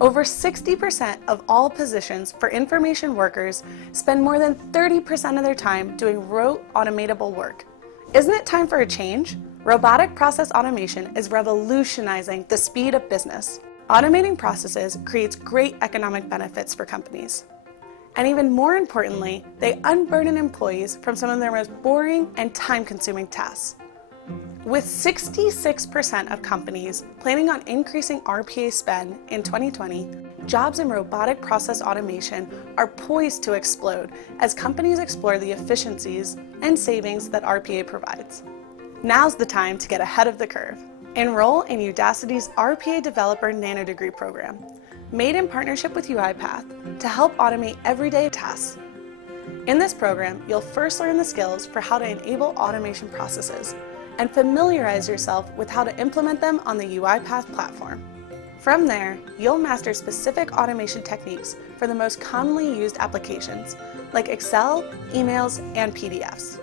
Over 60% of all positions for information workers spend more than 30% of their time doing rote, automatable work. Isn't it time for a change? Robotic process automation is revolutionizing the speed of business. Automating processes creates great economic benefits for companies. And even more importantly, they unburden employees from some of their most boring and time-consuming tasks. With 66% of companies planning on increasing RPA spend in 2020, jobs in robotic process automation are poised to explode as companies explore the efficiencies and savings that RPA provides. Now's the time to get ahead of the curve. Enroll in Udacity's RPA Developer Nanodegree program, made in partnership with UiPath to help automate everyday tasks. In this program, you'll first learn the skills for how to enable automation processes and familiarize yourself with how to implement them on the UiPath platform. From there, you'll master specific automation techniques for the most commonly used applications, like Excel, emails, and PDFs.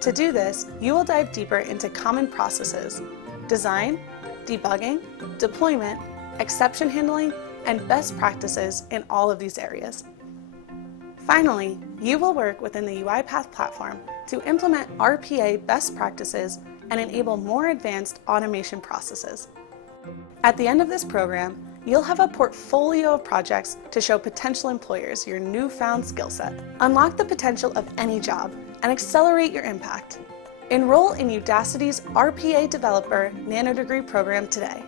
To do this, you will dive deeper into common processes, design, debugging, deployment, exception handling, and best practices in all of these areas. Finally, you will work within the UiPath platform to implement RPA best practices and enable more advanced automation processes. At the end of this program, you'll have a portfolio of projects to show potential employers your newfound skill set. Unlock the potential of any job and accelerate your impact. Enroll in Udacity's RPA Developer Nanodegree program today.